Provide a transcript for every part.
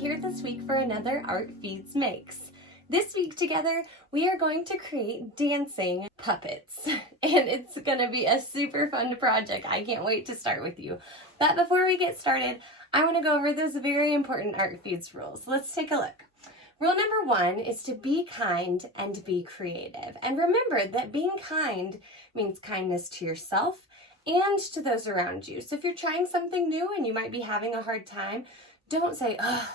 here this week for another Art Feeds Makes. This week together, we are going to create dancing puppets, and it's gonna be a super fun project. I can't wait to start with you. But before we get started, I wanna go over those very important Art Feeds rules. Let's take a look. Rule number 1 is to be kind and be creative. And remember that being kind means kindness to yourself and to those around you. So if you're trying something new and you might be having a hard time, don't say, "Ugh,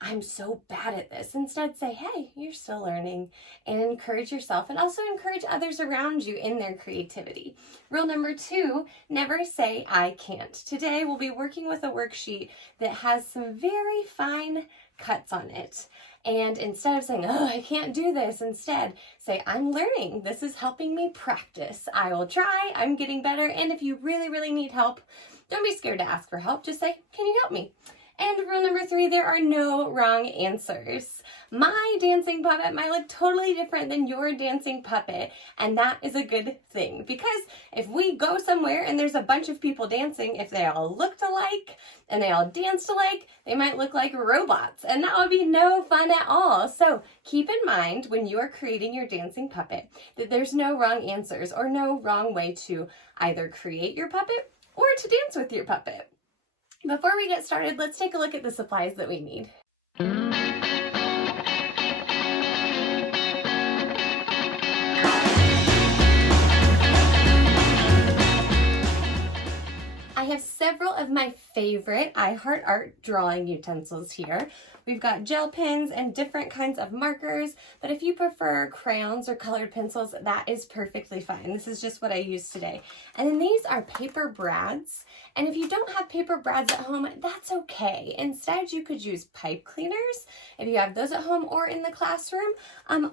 I'm so bad at this." Instead, say, "Hey, you're still learning," and encourage yourself and also encourage others around you in their creativity. Rule number 2, never say, "I can't." Today, we'll be working with a worksheet that has some very fine cuts on it. And instead of saying, "Oh, I can't do this," instead say, "I'm learning. This is helping me practice. I will try. I'm getting better." And if you really, really need help, don't be scared to ask for help. Just say, "Can you help me?" And rule number 3, there are no wrong answers. My dancing puppet might look totally different than your dancing puppet, and that is a good thing, because if we go somewhere and there's a bunch of people dancing, if they all looked alike and they all danced alike, they might look like robots, and that would be no fun at all. So keep in mind when you are creating your dancing puppet that there's no wrong answers or no wrong way to either create your puppet or to dance with your puppet. Before we get started, let's take a look at the supplies that we need. I have several of my favorite iHeartArt drawing utensils here. We've got gel pens and different kinds of markers, but if you prefer crayons or colored pencils, that is perfectly fine. This is just what I use today. And then these are paper brads. And if you don't have paper brads at home, that's okay. Instead, you could use pipe cleaners if you have those at home or in the classroom.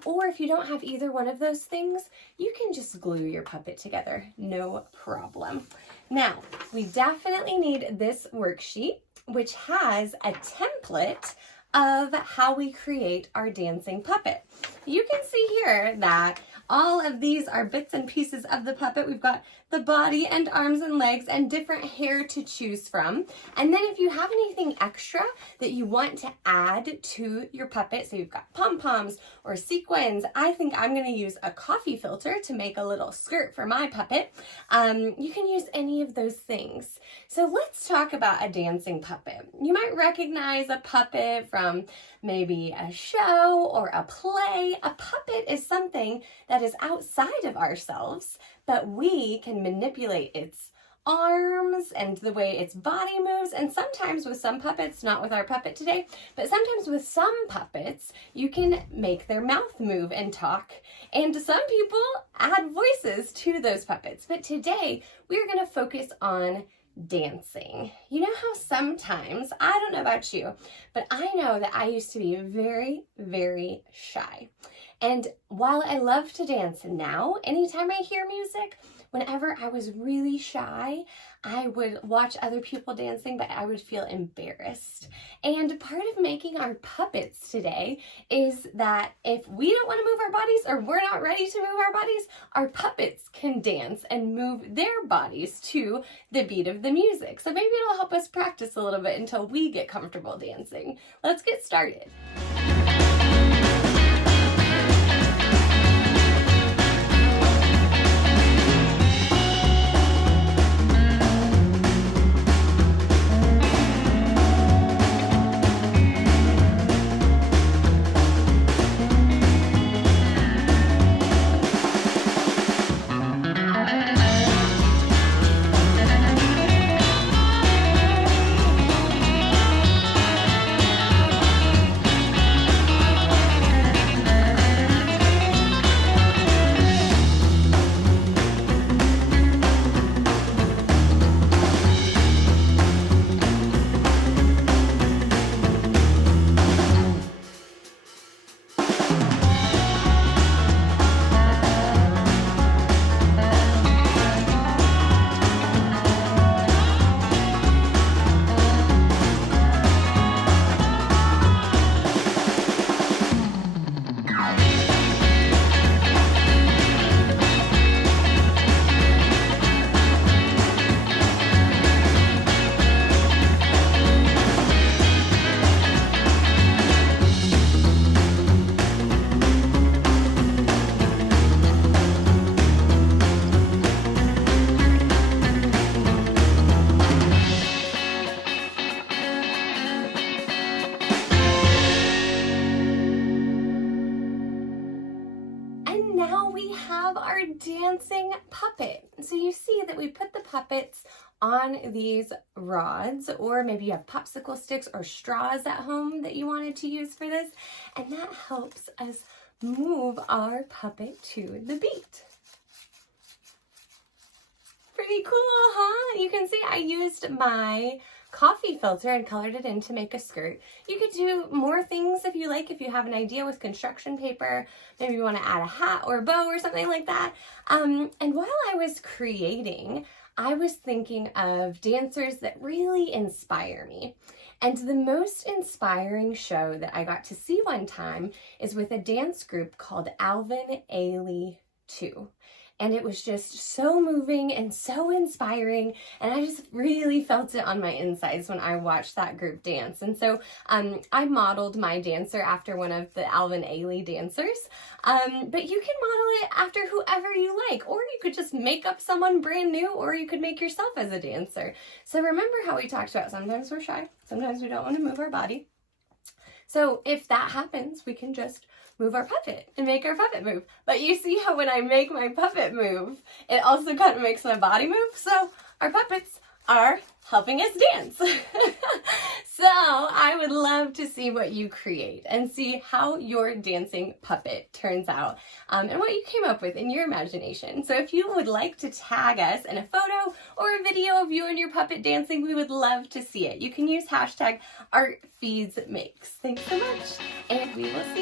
Or if you don't have either one of those things, you can just glue your puppet together. No problem. Now, we definitely need this worksheet, which has a template of how we create our dancing puppet. You can see here that all of these are bits and pieces of the puppet. We've got the body and arms and legs and different hair to choose from. And then if you have anything extra that you want to add to your puppet, so you've got pom poms or sequins, I think I'm going to use a coffee filter to make a little skirt for my puppet. You can use any of those things. So let's talk about a dancing puppet. You might recognize a puppet from maybe a show or a play. A puppet is something that is outside of ourselves, but we can manipulate its arms and the way its body moves. And sometimes with some puppets, not with our puppet today, but sometimes with some puppets, you can make their mouth move and talk. And some people add voices to those puppets. But today, we're going to focus on dancing. You know how sometimes, I don't know about you, but I know that I used to be very, very shy. And while I love to dance now, anytime I hear music, whenever I was really shy, I would watch other people dancing, but I would feel embarrassed. And part of making our puppets today is that if we don't want to move our bodies or we're not ready to move our bodies, our puppets can dance and move their bodies to the beat of the music. So maybe it'll help us practice a little bit until we get comfortable dancing. Let's get started. of our dancing puppet. So you see that we put the puppets on these rods, or maybe you have popsicle sticks or straws at home that you wanted to use for this, and that helps us move our puppet to the beat. Pretty cool, huh? You can see I used my coffee filter and colored it in to make a skirt. You could do more things if you like, if you have an idea with construction paper. Maybe you want to add a hat or a bow or something like that. And while I was creating, I was thinking of dancers that really inspire me. And the most inspiring show that I got to see one time is with a dance group called Alvin Ailey 2. And it was just so moving and so inspiring, and I just really felt it on my insides when I watched that group dance. And so I modeled my dancer after one of the Alvin Ailey dancers, but you can model it after whoever you like, or you could just make up someone brand new, or you could make yourself as a dancer. So remember how we talked about sometimes we're shy, sometimes we don't want to move our body. So if that happens, we can just move our puppet and make our puppet move. But you see how when I make my puppet move, it also kind of makes my body move. So our puppets are helping us dance. So I would love to see what you create and see how your dancing puppet turns out and what you came up with in your imagination. So if you would like to tag us in a photo or a video of you and your puppet dancing, we would love to see it. You can use hashtag #ArtFeedsMakes. Thanks so much, and we will see you